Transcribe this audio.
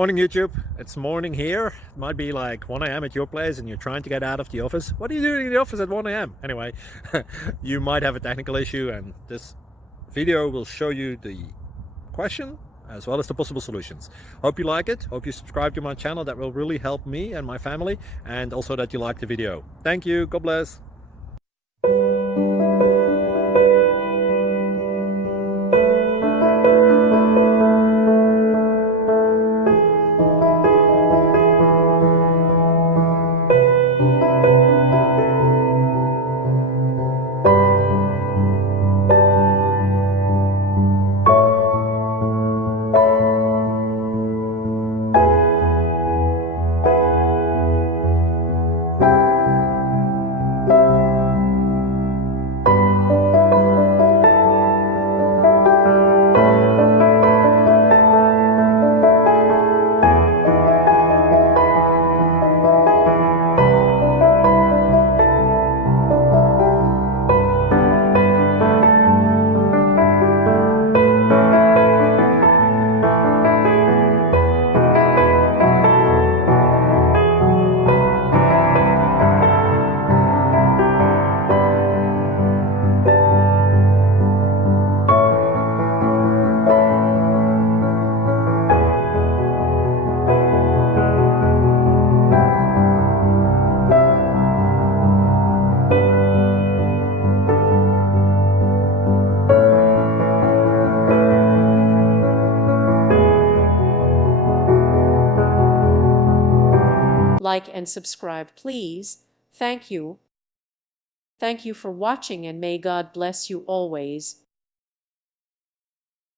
Morning YouTube, it's morning here. It might be like 1 a.m. at your place and you're trying to get out of the office. What are you doing in the office at 1 a.m? Anyway, you might have a technical issue and this video will show you the question as well as the possible solutions. Hope you like it, hope you subscribe to my channel. That will really help me and my family, and also that you like the video. Thank you, God bless. Like and subscribe, please. Thank you. Thank you for watching, and may God bless you always.